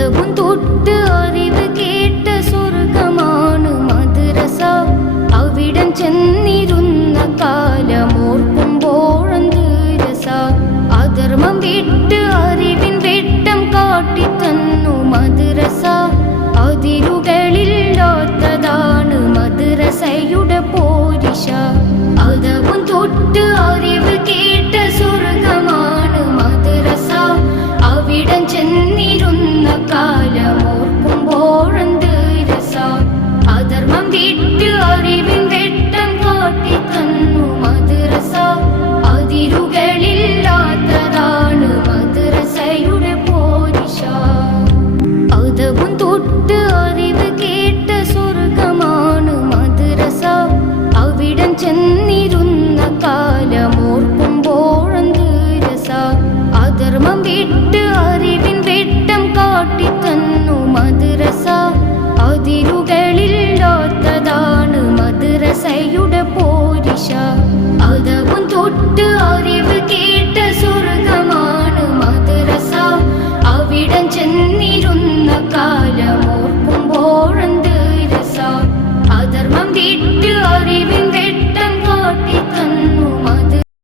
അദബും തൊട്ട് അറിവ് കേട്ട സ്വർഗമാണ് മദ്രസ. അവിടം ചെന്നിരുന്ന കാലമോർക്കുമ്പോഴെന്ത് രസ. അധർമ്മം വിട്ട് അറിവിൻ വെട്ടം കാട്ടിത്തന്നു മദ്രസ.